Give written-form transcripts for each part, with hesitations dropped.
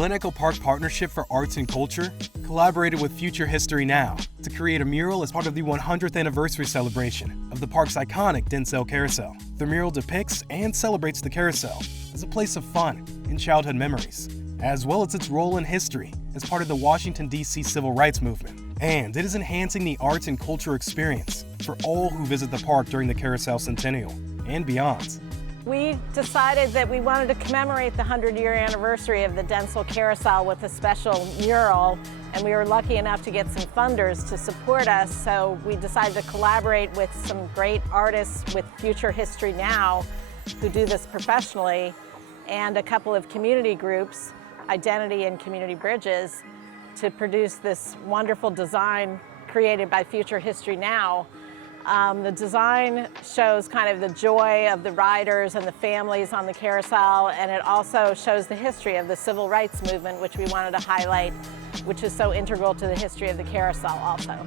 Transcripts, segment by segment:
Glen Echo Park Partnership for Arts and Culture collaborated with Future History Now to create a mural as part of the 100th anniversary celebration of the park's iconic Dentzel Carousel. The mural depicts and celebrates the Carousel as a place of fun and childhood memories, as well as its role in history as part of the Washington, D.C. Civil Rights Movement. And it is enhancing the arts and culture experience for all who visit the park during the Carousel Centennial and beyond. We decided that we wanted to commemorate the 100-year anniversary of the Dentzel Carousel with a special mural, and we were lucky enough to get some funders to support us, so we decided to collaborate with some great artists with Future History Now who do this professionally, and a couple of community groups, Identity and Community Bridges, to produce this wonderful design created by Future History Now. The design shows kind of the joy of the riders and the families on the carousel, and it also shows the history of the Civil Rights Movement, which we wanted to highlight, which is so integral to the history of the carousel also.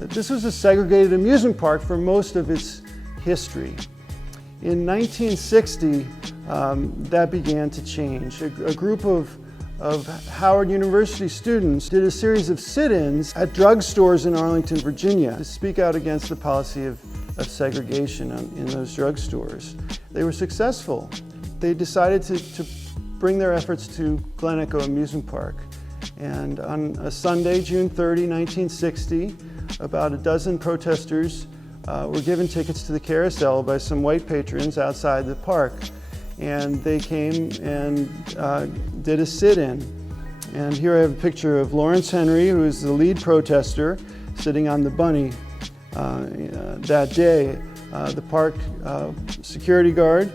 This was a segregated amusement park for most of its history. In 1960, that began to change. A group of Howard University students did a series of sit-ins at drugstores in Arlington, Virginia to speak out against the policy of segregation in those drugstores. They were successful. They decided to bring their efforts to Glen Echo Amusement Park. And on a Sunday, June 30, 1960, about a dozen protesters were given tickets to the carousel by some white patrons outside the park. And they came and did a sit-in. And here I have a picture of Lawrence Henry, who is the lead protester, sitting on the bunny that day. The park security guard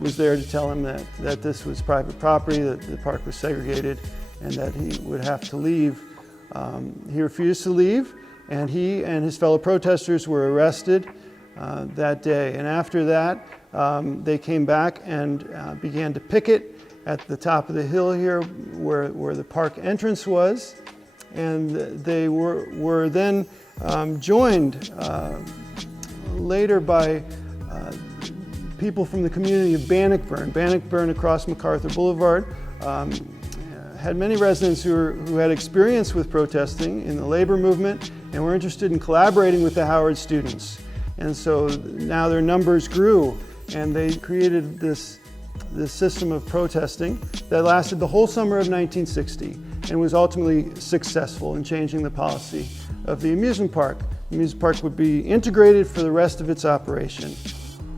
was there to tell him that this was private property, that the park was segregated, and that he would have to leave. He refused to leave, and he and his fellow protesters were arrested that day. And after that, they came back and began to picket at the top of the hill here where the park entrance was. And they were then joined later by people from the community of Bannockburn. Bannockburn across MacArthur Boulevard had many residents who had experience with protesting in the labor movement and were interested in collaborating with the Howard students. And so now their numbers grew, and they created this system of protesting that lasted the whole summer of 1960 and was ultimately successful in changing the policy of the amusement park. The amusement park would be integrated for the rest of its operation.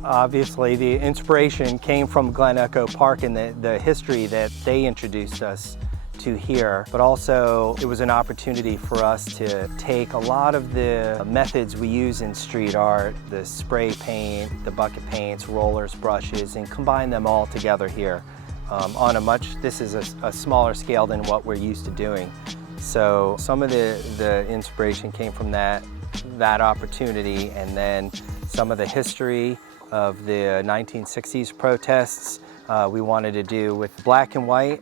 Obviously, the inspiration came from Glen Echo Park and the history that they introduced us to here, but also it was an opportunity for us to take a lot of the methods we use in street art, the spray paint, the bucket paints, rollers, brushes, and combine them all together here on this is a smaller scale than what we're used to doing. So some of the inspiration came from that opportunity, and then some of the history of the 1960s protests we wanted to do with black and white,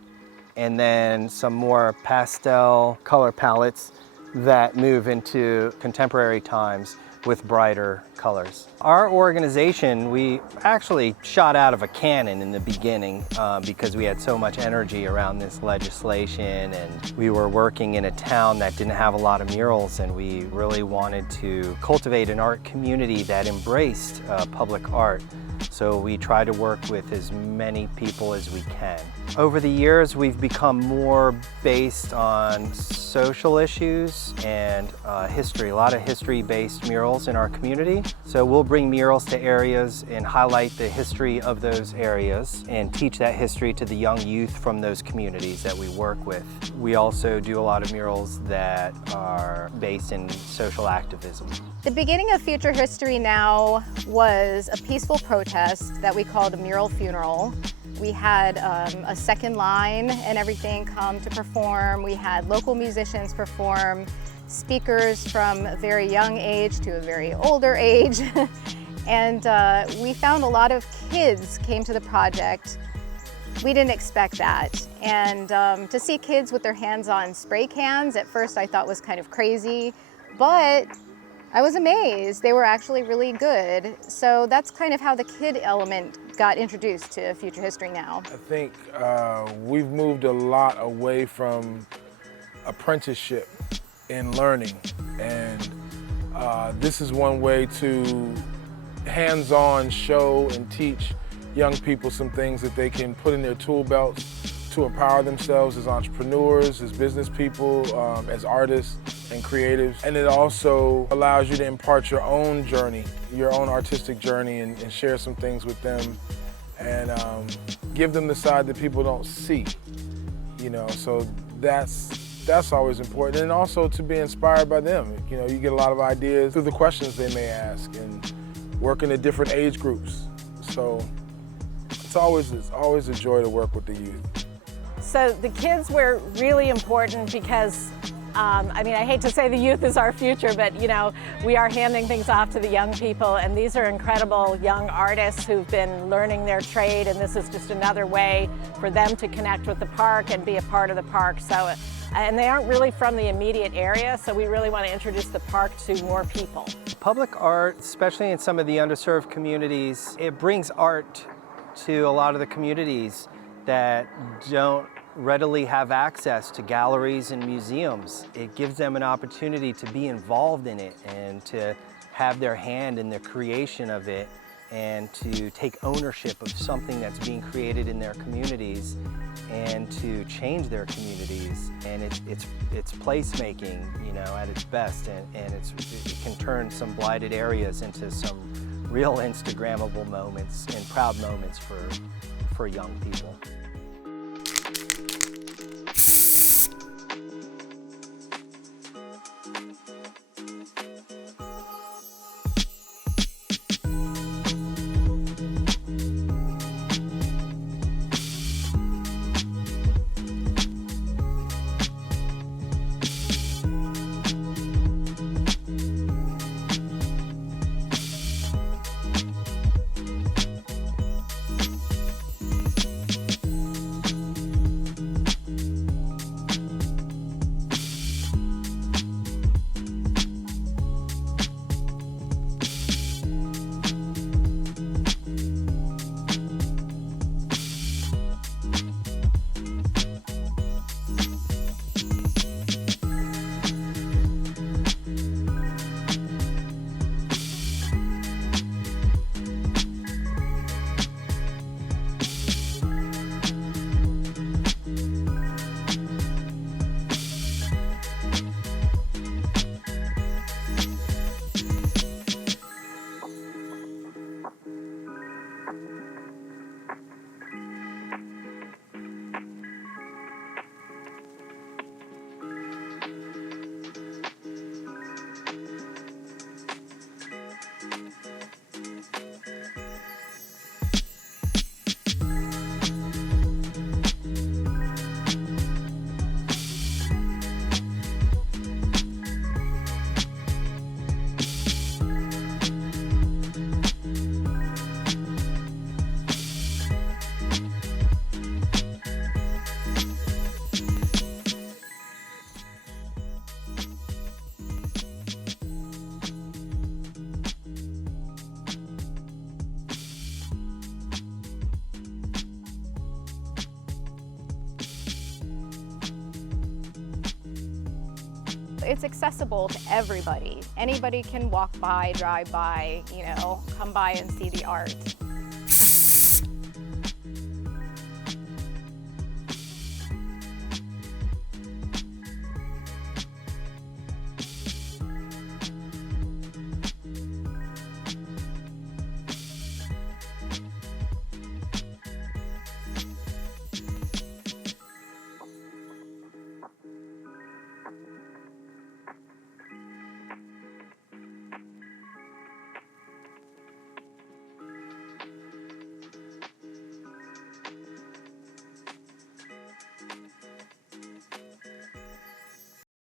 and then some more pastel color palettes that move into contemporary times with brighter colors. Our organization, we actually shot out of a cannon in the beginning because we had so much energy around this legislation, and we were working in a town that didn't have a lot of murals, and we really wanted to cultivate an art community that embraced public art. So we try to work with as many people as we can. Over the years, we've become more based on social issues and history, a lot of history-based murals in our community. So we'll bring murals to areas and highlight the history of those areas and teach that history to the young youth from those communities that we work with. We also do a lot of murals that are based in social activism. The beginning of Future History Now was a peaceful protest that we called a mural funeral. We had a second line and everything come to perform. We had local musicians perform, speakers from a very young age to a very older age. And we found a lot of kids came to the project. We didn't expect that. And to see kids with their hands on spray cans, at first I thought was kind of crazy, but I was amazed. They were actually really good. So that's kind of how the kid element got introduced to Future History Now. I think we've moved a lot away from apprenticeship in learning, and this is one way to hands-on show and teach young people some things that they can put in their tool belts to empower themselves as entrepreneurs, as business people, as artists and creatives. And it also allows you to impart your own journey, your own artistic journey, and share some things with them, and give them the side that people don't see, you know, so that's always important. And also to be inspired by them. You know, you get a lot of ideas through the questions they may ask and working at different age groups. So it's always a joy to work with the youth. So the kids were really important because, I mean, I hate to say the youth is our future, but you know, we are handing things off to the young people, and these are incredible young artists who've been learning their trade, and this is just another way for them to connect with the park and be a part of the park. So, and they aren't really from the immediate area, so we really want to introduce the park to more people. Public art, especially in some of the underserved communities, it brings art to a lot of the communities that don't readily have access to galleries and museums. It gives them an opportunity to be involved in it and to have their hand in the creation of it and to take ownership of something that's being created in their communities and to change their communities. And it's placemaking, you know, at its best, and it can turn some blighted areas into some real Instagrammable moments and proud moments for young people. It's accessible to everybody. Anybody can walk by, drive by, you know, come by and see the art.